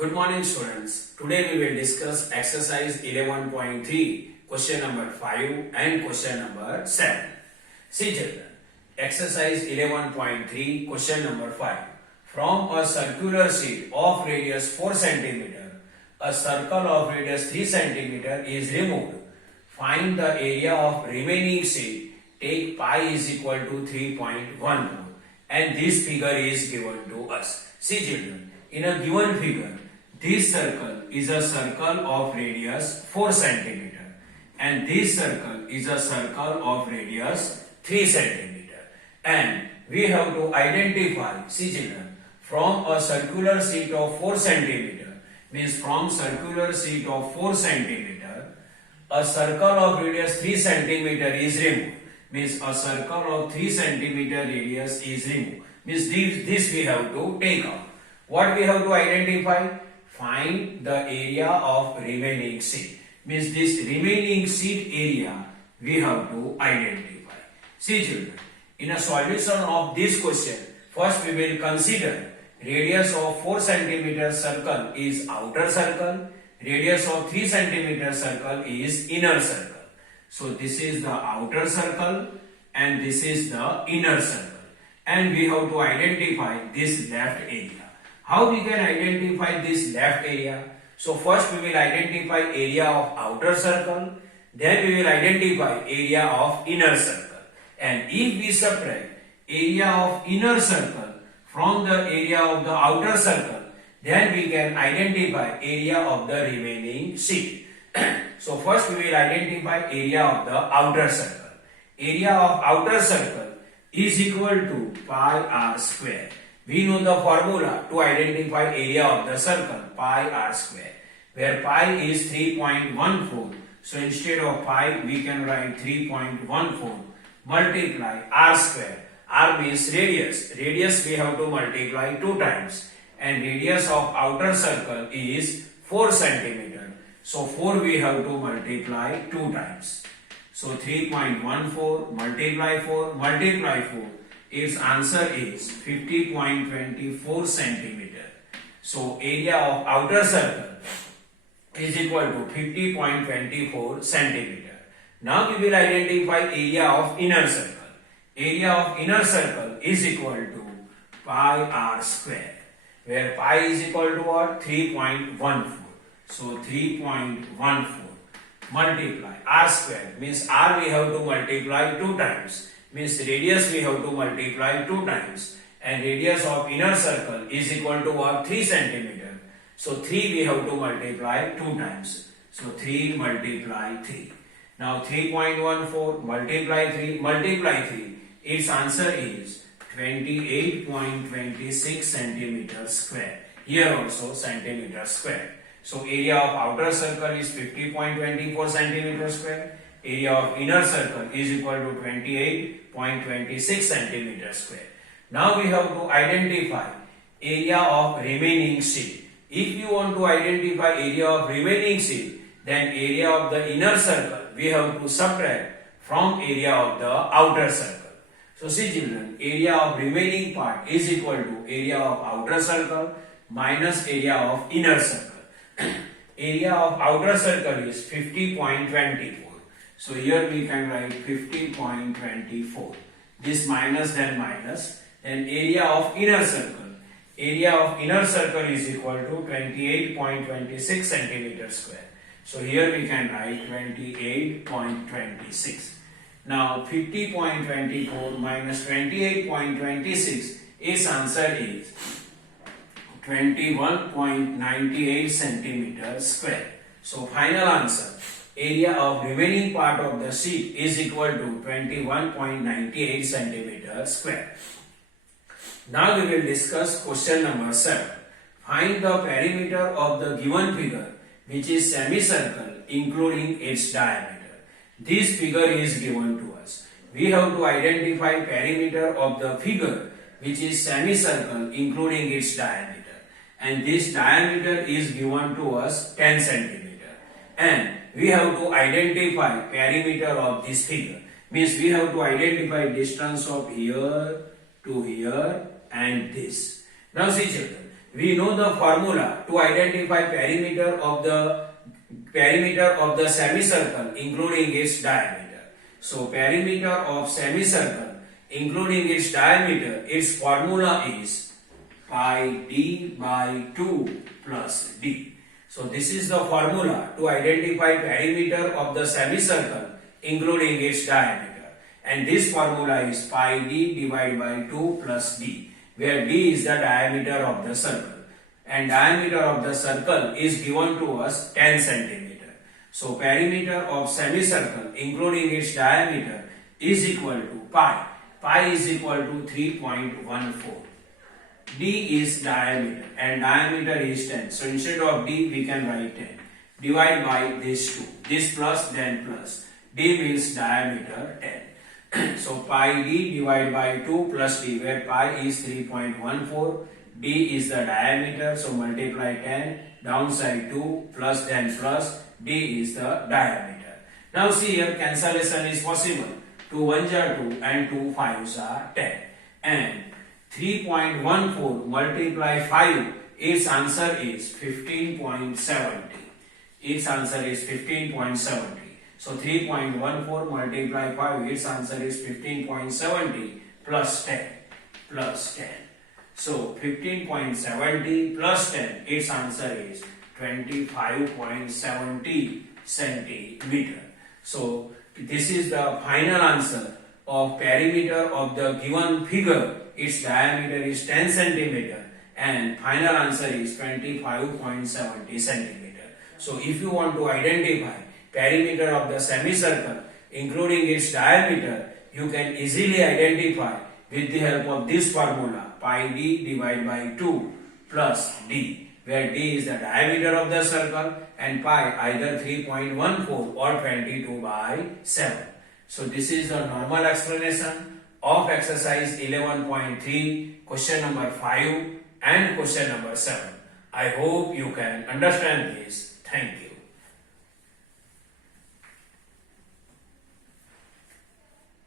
Good morning students. Today we will discuss exercise 11.3 question number 5 and question number 7. See children, exercise 11.3 question number 5. From a circular sheet of radius 4 cm, a circle of radius 3 cm is removed. Find the area of remaining sheet. Take pi is equal to 3.14 and this figure is given to us. See children, in a given figure, this circle is a circle of radius 4 cm and this circle is a circle of radius 3 cm. And we have to identify, see children, from a circular sheet of 4 cm, means from circular sheet of 4 cm, a circle of radius 3 cm is removed. Means a circle of 3 cm radius is removed. Means this we have to take out. What we have to identify? Find the area of remaining sheet. Means this remaining sheet area we have to identify. See children, in a solution of this question, first we will consider radius of 4 cm circle is outer circle, radius of 3 cm circle is inner circle. So this is the outer circle and this is the inner circle. And we have to identify this left area. How we can identify this left area? So first we will identify area of outer circle, then we will identify area of inner circle. And if we subtract area of inner circle from the area of the outer circle, then we can identify area of the remaining sheet. So first we will identify area of the outer circle. Area of outer circle is equal to pi r square. We know the formula to identify area of the circle, pi r square, where pi is 3.14. So instead of pi, we can write 3.14 multiply r square. R means radius. Radius we have to multiply 2 times. And radius of outer circle is 4 cm. So 4 we have to multiply 2 times. So 3.14 multiply 4. Its answer is 50.24 cm. So area of outer circle is equal to 50.24 cm. Now we will identify area of inner circle. Area of inner circle is equal to pi r square, where pi is equal to what? 3.14. So 3.14 multiply r square means r we have to multiply 2 times. Means radius we have to multiply 2 times. And radius of inner circle is equal to what? 3 cm. So 3 we have to multiply 2 times. So 3 multiply 3. Now 3.14 multiply 3. Its answer is 28.26 centimeter square. Here also centimeter square. So area of outer circle is 50.24 centimeter square. Area of inner circle is equal to 28.26 centimeter square. Now we have to identify area of remaining sheet. If you want to identify area of remaining sheet, then area of the inner circle we have to subtract from area of the outer circle. So see children, area of remaining part is equal to area of outer circle minus area of inner circle. Area of outer circle is 50.24. So here we can write 50.24. This minus then minus. Then area of inner circle. Area of inner circle is equal to 28.26 centimeter square. So here we can write 28.26. Now 50.24 minus 28.26, its answer is 21.98 centimeter square. So final answer, area of remaining part of the sheet is equal to 21.98 centimeter square. Now we will discuss question number 7. Find the perimeter of the given figure which is semicircle including its diameter. This figure is given to us. We have to identify perimeter of the figure which is semicircle including its diameter. And this diameter is given to us 10 centimeter. And we have to identify perimeter of this figure. Means we have to identify distance of here to here and this. Now see children, we know the formula to identify perimeter of the semicircle including its diameter. So perimeter of semicircle including its diameter, its formula is pi d by 2 plus d. So this is the formula to identify perimeter of the semicircle including its diameter. And this formula is pi d divided by 2 plus d, where d is the diameter of the circle. And diameter of the circle is given to us 10 centimeter. So perimeter of semicircle including its diameter is equal to pi. Pi is equal to 3.14. D is diameter and diameter is 10. So instead of D we can write 10. Divide by this 2. This plus then plus. D means diameter 10. So pi D divided by 2 plus D, where pi is 3.14. D is the diameter, so multiply 10, downside 2, plus then plus, D is the diameter. Now see here, cancellation is possible. 2 1s are 2 and 2 5s are 10. And 3.14 multiply 5, its answer is 15.70. Its answer is 15.70. So 3.14 multiply 5, its answer is 15.70 plus 10. Plus 10. So 15.70 plus 10, its answer is 25.70 centimeter. So this is the final answer of perimeter of the given figure. Its diameter is 10 centimeter and final answer is 25.70 centimeter. So if you want to identify perimeter of the semicircle including its diameter, you can easily identify with the help of this formula, pi d divided by 2 plus d, where d is the diameter of the circle and pi either 3.14 or 22 by 7. So this is the normal explanation of exercise 11.3, question number 5 and question number 7. I hope you can understand this. Thank you.